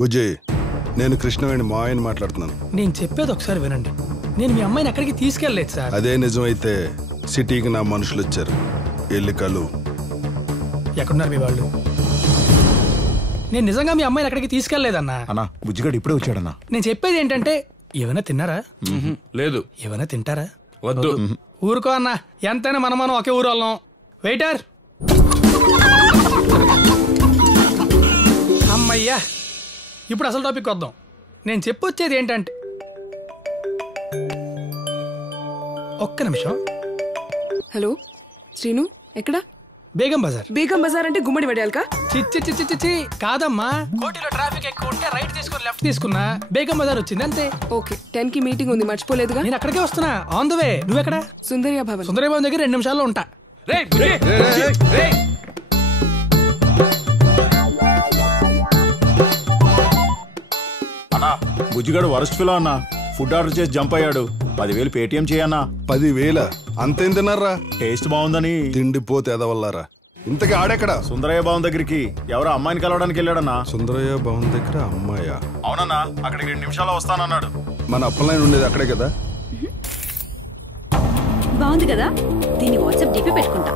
బుజ్జి, నేను కృష్ణవేణి మా ఆయన మాట్లాడుతున్నాను. నేను చెప్పేది ఒకసారి వినండి. నేను మీ అమ్మాయిని ఎక్కడికి తీసుకెళ్ళలేదు సార్. అదే నిజమైతే సిటీకి నా మనుషులు వచ్చారు. వెళ్ళి కలు. ఎక్కడున్నారు మీ వాళ్ళు? నేను నిజంగా మీ అమ్మాయిని ఎక్కడికి తీసుకెళ్లేదన్నా. అన్నా బుజ్జిగాడు ఇప్పుడే వచ్చాడన్నా. నేను చెప్పేది ఏంటంటే ఏమైనా తిన్నారా? లేదు. ఏమైనా తింటారా? వద్దు. ఊరుకో అన్నా, ఎంతైనా మనం ఒకే ఊరు వాళ్ళం. వెయిటర్. అమ్మయ్యా, ఇప్పుడు అసలు టాపిక్ వద్దాం. నేను చెప్పొచ్చేది ఏంటంటే, ఒక్క నిమిషం. హలో శ్రీను, ఎక్కడ? బేగం బజార్. బేగం బజార్ అంటే గుమ్మడి వడియాలకా? చిచ్చి కాదమ్మా, కోటిలో ట్రాఫిక్ ఎక్కువ ఉంటే రైట్ తీసుకుని లెఫ్ట్ తీసుకున్నా బేగం బజార్ వచ్చింది అంతే. ఓకే, 10 కి మీటింగ్ ఉంది, మర్చిపోలేదుగా. నేను అక్కడికే వస్తున్నా, ఆన్ ద వే. నువ్వెక్కడ? సుందరియా భవన్. సుందరియా భవన్ దగ్గర 2 నిమిషాల్లో ఉంటా. అన్నా బుజ్జిగాడు వరస్ట్ ఫిలో అన్నా. ఫుడ్ ఆర్డర్ చేసి జంప్ అయ్యాడు. 10,000 పేటిఎం చేయన్నా. 10,000? అంతేం తిన్నారా? టేస్ట్ బాగుందని. తిండిపోతే ఎదవల్లారా. ఇంతకీ ఆడెక్కడ? సుందరయ్య భవన్ దగ్గరికి ఎవరో అమ్మాయిని కలవడానికి వెళ్ళాడన్నా. సుందరయ్య భవన్ దగ్గర అమ్మాయా? అవునన్నా, అక్కడికి 2 నిమిషాల్లో వస్తానన్నాడు. మన అప్పలైన ఉండేది అక్కడే కదా. బాగుంది కదా, దీన్ని వాట్సాప్ డిపి పెట్టుకుంటా.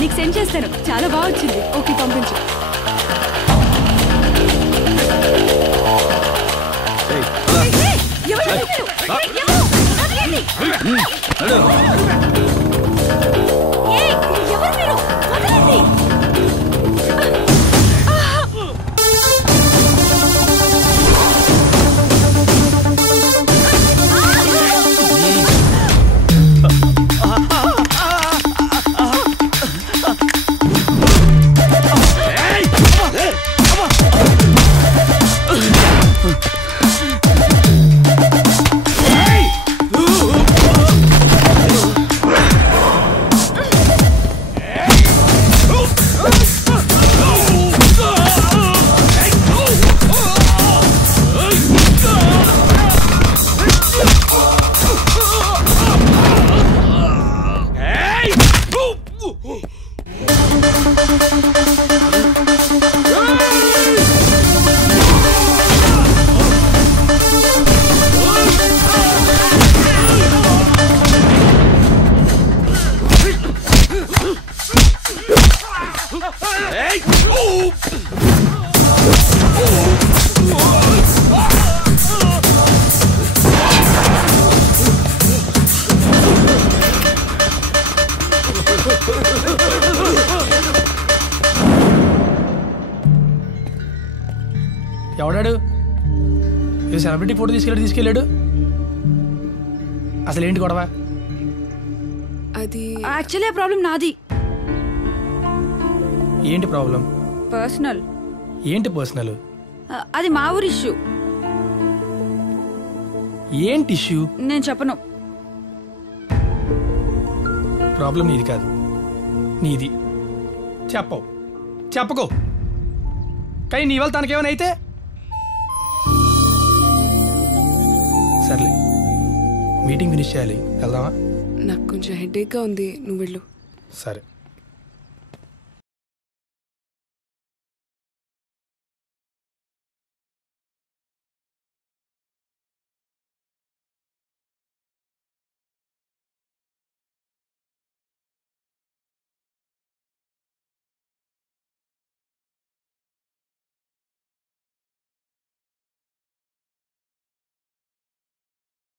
నీకు సెండ్ చేస్తాను, చాలా బాగా వచ్చింది. ఓకే, పంపించు. ఎవడాడు? ఏ సెలబ్రిటీ ఫోటో తీసుకెళ్ళాడు? అసలు ఏంటి గొడవ? అది యాక్చువల్లీ ఆ ప్రాబ్లం నాది. ఏంటి ప్రాబ్లం? పర్సనల్. ఏంటి పర్సనల్? అది మా ఊరి ఇష్యూ. ఏంటి ఇష్యూ? నేను చెప్పను. ప్రాబ్లం నీది కాదు, నీది. చెప్పకో. కానీ నీ వల్ల తనకేమైనా అయితే సర్లే, మీటింగ్ ఫినిష్ చేయాలి, వెళ్దామా? నాకు కొంచెం హెడేక్గా ఉంది, నువ్వు వెళ్ళు. సరే.